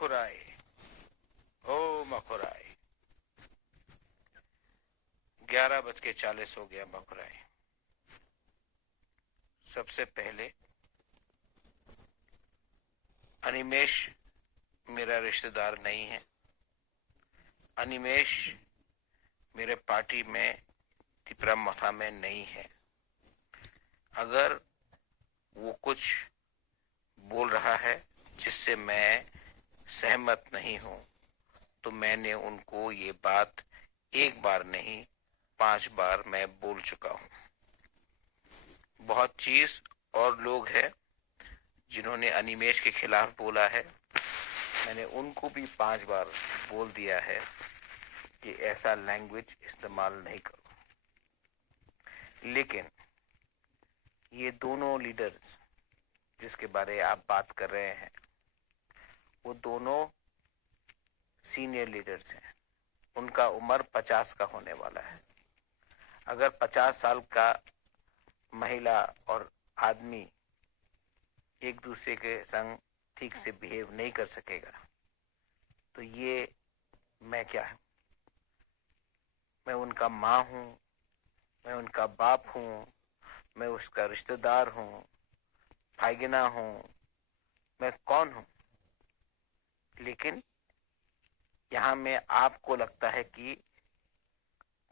मखुराई, ओ मखुराई। 11:40 हो गया मखुराई। सबसे पहले अनिमेश मेरा रिश्तेदार नहीं है। अनिमेश मेरे पार्टी में तिपरामथा में नहीं है। अगर वो कुछ बोल रहा है जिससे मैं सहमत नहीं हूं, तो मैंने उनको ये बात एक बार नहीं 5 बार मैं बोल चुका हूं। बहुत चीज और लोग हैं जिन्होंने अनिमेश के खिलाफ बोला है। मैंने उनको भी 5 बार बोल दिया है कि ऐसा लैंग्वेज इस्तेमाल नहीं करो। लेकिन ये दोनों लीडर्स जिसके बारे आप बात कर रहे हैं, वो दोनों सीनियर लीडर्स हैं। उनका उम्र 50 का होने वाला है। अगर 50 साल का महिला और आदमी एक दूसरे के संग ठीक से बिहेव नहीं कर सकेगा, तो ये मैं क्या हूं? मैं उनका माँ हूं, मैं उनका बाप हूं, मैं उसका रिश्तेदार हूं, भाईगिना हूं, मैं कौन हूं? लेकिन यहां में आपको लगता है कि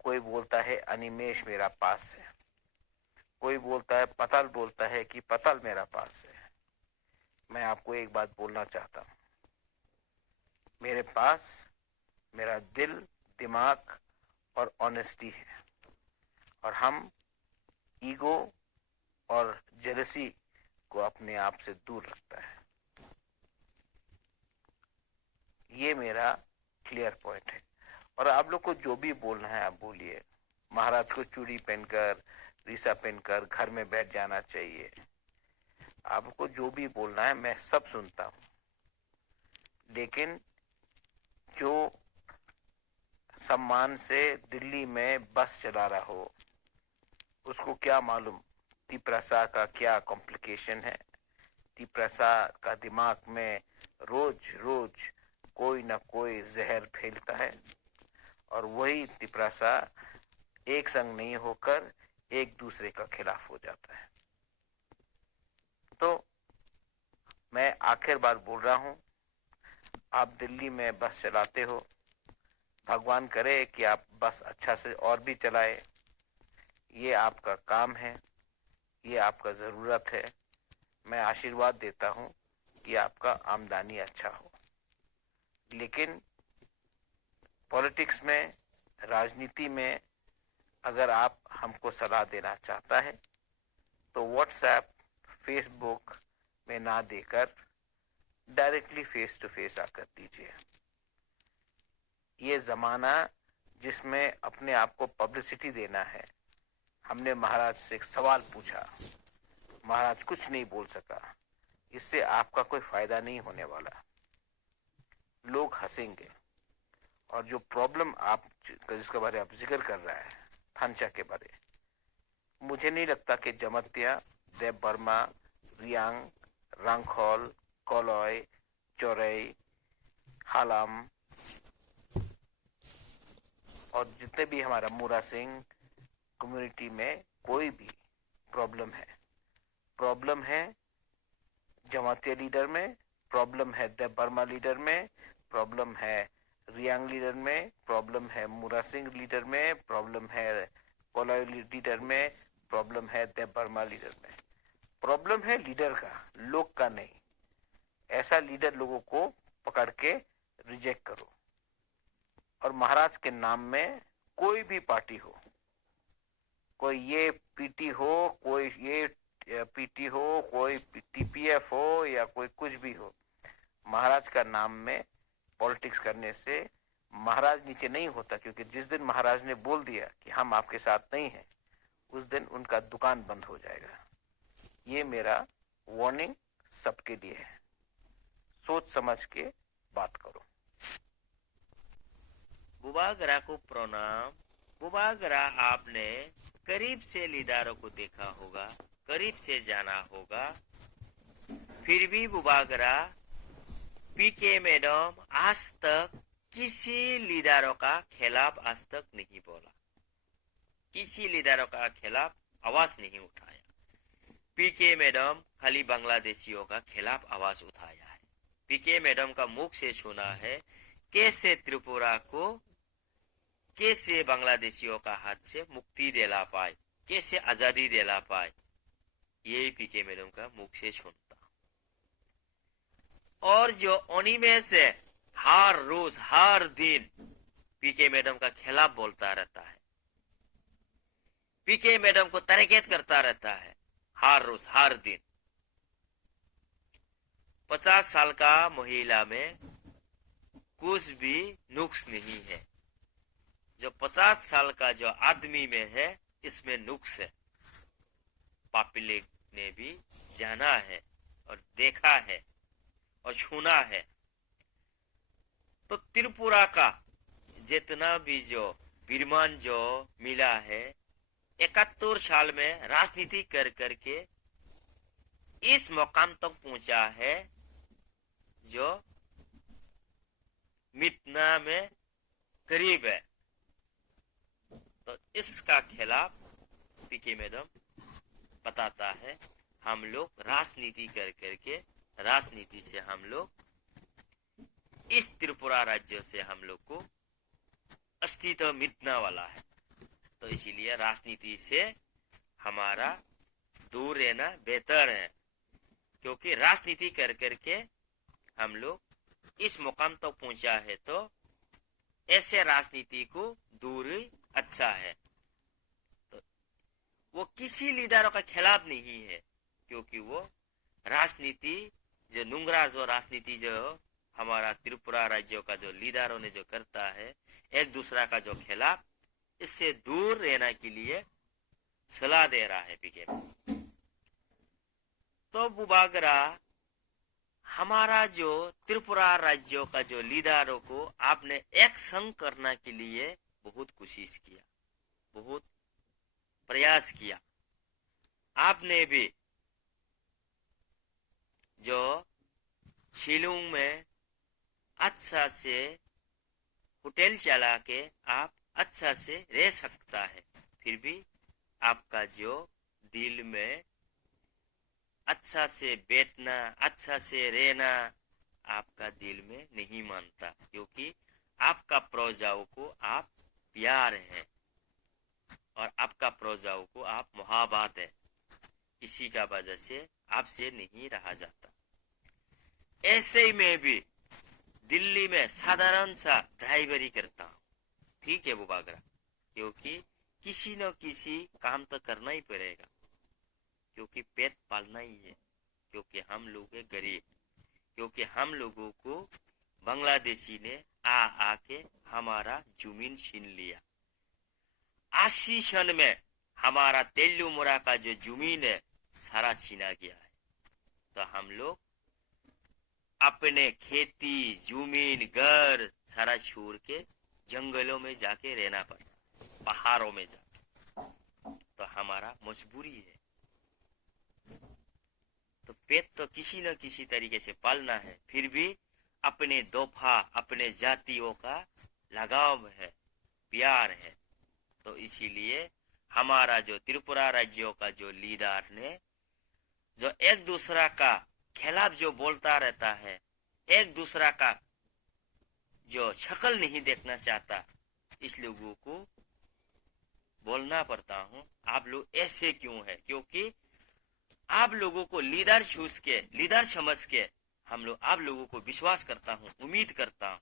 कोई बोलता है अनिमेश मेरा पास है, कोई बोलता है पतल बोलता है कि पतल मेरा पास है। मैं आपको एक बात बोलना चाहता हूं, मेरे पास मेरा दिल, दिमाग और ऑनेस्टी है, और हम ईगो और जेलसी को अपने आप से दूर रखता है। ये मेरा क्लियर पॉइंट है। और आप लोग को जो भी बोलना है आप बोलिए। महाराज को चूड़ी पहनकर, रीसा पहनकर घर में बैठ जाना चाहिए। आपको जो भी बोलना है मैं सब सुनता हूं। लेकिन जो सम्मान से दिल्ली में बस चला रहा हो, उसको क्या मालूम तिपरासा का क्या कॉम्प्लिकेशन है। तिपरासा का दिमाग में रोज रोज कोई ना कोई जहर फैलता है, और वही तिपरासा एक संग नहीं होकर एक दूसरे का खिलाफ हो जाता है। तो मैं आखिर बार बोल रहा हूं, आप दिल्ली में बस चलाते हो, भगवान करे कि आप बस अच्छा से और भी चलाए। ये आपका काम है, ये आपका जरूरत है। मैं आशीर्वाद देता हूं कि आपका आमदनी अच्छा हो। लेकिन पॉलिटिक्स में, राजनीति में अगर आप हमको सलाह देना चाहता है तो व्हाट्सएप, फेसबुक में ना देकर डायरेक्टली फेस टू फेस आकर दीजिए। ये जमाना जिसमें अपने आप को पब्लिसिटी देना है। हमने महाराज से एक सवाल पूछा, महाराज कुछ नहीं बोल सका। इससे आपका कोई फायदा नहीं होने वाला। लोग हंसेंगे। और जो प्रॉब्लम आप जिसके बारे आप जिक्र कर रहा है, थानचा के बारे, मुझे नहीं लगता कि जमत्या, देव बर्मा, रियांग, रंगखोल, कोलॉय, चौरई, हालाम और जितने भी हमारा मूरा सिंह कम्युनिटी में कोई भी प्रॉब्लम है। प्रॉब्लम है जमातिया लीडर में, प्रॉब्लम है देव बर्मा लीडर में, प्रॉब्लम है रियांग लीडर में, प्रॉब्लम है मूरा सिंह लीडर में, प्रॉब्लम है कोलॉय लीडर में, प्रॉब्लम है देव बर्मा लीडर में। प्रॉब्लम है लीडर का, लोग का नहीं। ऐसा लीडर लोगों को पकड़ के रिजेक्ट करो। और महाराज के नाम में कोई भी पार्टी हो, कोई ये पीटी हो, कोई ये पीटी हो, कोई टीपीएफ हो, या कोई कुछ भी हो, महाराज का नाम में पॉलिटिक्स करने से महाराज नीचे नहीं होता। क्योंकि जिस दिन महाराज ने बोल दिया कि हम आपके साथ नहीं हैं, उस दिन उनका दुकान बंद हो जाएगा। ये मेरा वार्निंग सबके लिए है। सोच समझ के बात करो। बुबागरा को प्रणाम। बुबागरा आपने करीब से लीडरों को देखा होगा, करीब से जाना होगा। फिर भी बुबागरा पीके मैडम आज तक किसी लीडरों का खिलाफ आज तक नहीं बोला, किसी लीडरों का खिलाफ आवाज नहीं उठाया। पीके मैडम खाली बांग्लादेशियों का खिलाफ आवाज उठाया है। पीके मैडम का मुख से सुना है कैसे त्रिपुरा को, कैसे बांग्लादेशियों का हाथ से मुक्ति दिला पाए, कैसे आजादी दिला पाए, यही पीके मैडम का मुख से सुनता। और जो अनिमे से हर रोज हर दिन पीके मैडम का खिलाफ बोलता रहता है, पीके मैडम को तरकीद करता रहता है हर रोज हर दिन। 50 साल का महिला में कुछ भी नुक्स नहीं है, जो 50 साल का जो आदमी में है इसमें नुक्स है। पब्लिक ने भी जाना है और देखा है और छूना है। तो त्रिपुरा का जितना भी जो विमान जो मिला है 71 साल में राजनीति कर करके इस मुकाम तक पहुंचा है जो मिटना में करीब है। तो इसका खिलाफ पीके मैडम बताता है हम लोग राजनीति कर करके, राजनीति से हम लोग इस त्रिपुरा राज्य से हम लोग को अस्तित्व मिटने वाला है। तो इसीलिए राजनीति से हमारा दूर रहना बेहतर है, क्योंकि राजनीति कर करके हम लोग इस मुकाम तक तो पहुंचा है, तो ऐसे राजनीति को दूर ही अच्छा है। तो वो किसी लीडरों का खिलाफ नहीं है, क्योंकि वो राजनीति जो नुंगरा जो राजनीति जो हमारा त्रिपुरा राज्यों का जो लीडरों ने जो करता है एक दूसरा का जो खिलाफ, इससे दूर रहने के लिए सलाह दे रहा है पीके। तो बुबागरा हमारा जो त्रिपुरा राज्यों का जो लीडरों को आपने एक संग करने के लिए बहुत कोशिश किया, बहुत प्रयास किया। आपने भी जो शिलॉन्ग में अच्छा से होटल चला के आप अच्छा से रह सकता है, फिर भी आपका जो दिल में अच्छा से बैठना, अच्छा से रहना आपका दिल में नहीं मानता, क्योंकि आपका प्रजाओं को आप प्यार है और आपका प्रजाओं को आप मोहब्बत है, इसी का वजह से आपसे नहीं रहा जाता। ऐसे ही मैं भी दिल्ली में साधारण सा ड्राइवरी करता हूँ, ठीक है बुबागरा, क्योंकि किसी न किसी काम तो करना ही पड़ेगा, क्योंकि पेट पालना ही है, क्योंकि हम लोग हैं गरीब, क्योंकि हम लोगों को बांग्लादेशी ने आके हमारा जमीन छीन लिया। 80 सन में हमारा तेलुमुरा का जो जमीन है सारा छीना गया है। तो हम लोग अपने खेती जमीन घर सारा छोड़ के जंगलों में जाके रहना पड़ा, पहाड़ों में जाके, तो हमारा मजबूरी है। तो पेट तो किसी न किसी तरीके से पालना है, फिर भी अपने दोफा अपने जातियों का लगाव है, प्यार है। तो इसीलिए हमारा जो त्रिपुरा राज्यों का जो लीडर ने जो एक दूसरा का खिलाफ जो बोलता रहता है, एक दूसरा का जो शक्ल नहीं देखना चाहता, इस लोगों को बोलना पड़ता हूँ आप लोग ऐसे क्यों है, क्योंकि आप लोगों को लीडर चूज के, लीडर समझ के हम लोग आप लोगों को विश्वास करता हूँ, उम्मीद करता हूँ,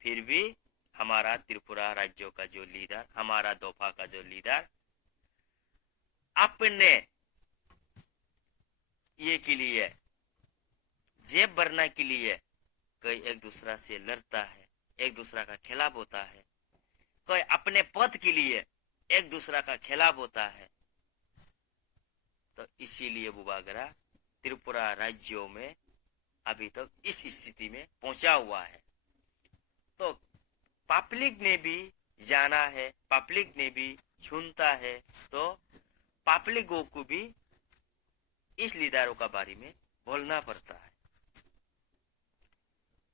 फिर भी हमारा त्रिपुरा राज्यों का जो लीडर, हमारा दोफा का जो लीडर अपने ये के लिए जेब भरने के लिए कोई एक दूसरा से लड़ता है, एक दूसरा का खिलाफ होता है, कोई अपने पद के लिए एक दूसरा का खिलाफ होता है। तो इसीलिए बुबागरा त्रिपुरा राज्यों में अभी तक इस स्थिति में पहुंचा हुआ है। तो पब्लिक ने भी जाना है, पब्लिक ने भी सुनता है, तो पब्लिकों को भी इस लीडरों का बारे में बोलना पड़ता है।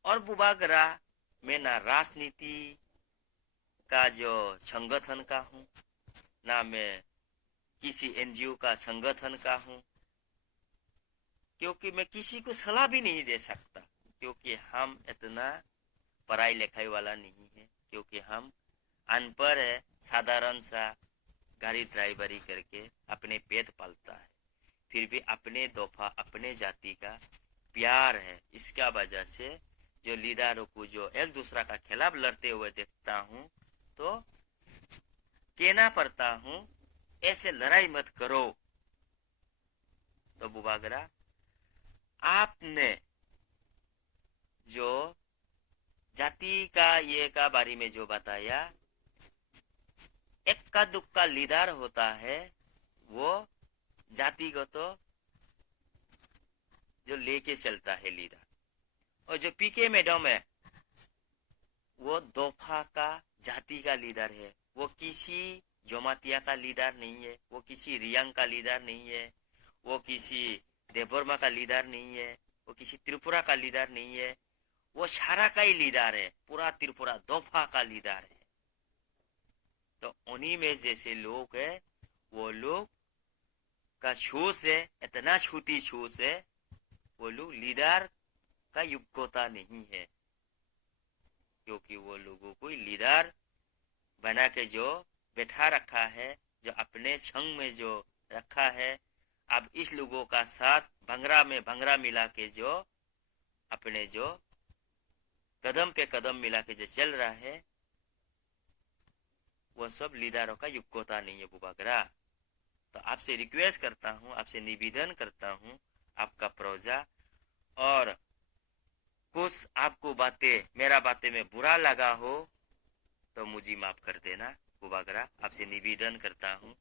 और बुबागरा मैं ना राजनीति का जो संगठन का हूँ, ना मैं किसी एनजीओ का संगठन का हूँ, क्योंकि मैं किसी को सलाह भी नहीं दे सकता, क्योंकि हम इतना पढ़ाई लिखाई वाला नहीं है, क्योंकि हम अनपढ़ है, साधारण सा गाड़ी ड्राइवरी करके अपने पेट पालता है। फिर भी अपने दोफा अपने जाति का प्यार है, इसका वजह से जो लीडरों को जो एक दूसरा का खिलाफ लड़ते हुए देखता हूँ तो कहना पड़ता हूँ ऐसे लड़ाई मत करो। तो बुबागरा आपने जो जाति का ये का बारे में जो बताया, एक का दुक्का लीडर होता है, वो जातिगत तो जो लेके चलता है लीडर, और जो पीके मैडम है वो दोफा का जाति का लीडर है, वो किसी जमातिया का लीडर नहीं है, वो किसी रियांग का लीडर नहीं है, वो किसी देवबर्मा का लीडर नहीं है, वो किसी त्रिपुरा का लीडर नहीं है, वो सारा का ही लीडर है, पूरा त्रिपुरा दोफा का लीडर है। तो उन्हीं में जैसे लोग है, वो लोग का सोच है, इतना छोटी सोच है, वो लोग लीडर का योग्यता नहीं है, क्योंकि वो लोगों को लीडर बना के जो बैठा रखा है, जो अपने संग में जो रखा है, अब इस लोगों का साथ भंगरा में भंगरा मिला के जो अपने जो कदम पे कदम मिला के जो चल रहा है, वो सब लीडरों का योग्यता नहीं है बुबागरा। तो आपसे रिक्वेस्ट करता हूँ, आपसे निवेदन करता हूँ, आपका प्रजा, और कुछ आपको बातें मेरा बातें में बुरा लगा हो तो मुझे माफ कर देना बुबागरा, आपसे निवेदन करता हूँ।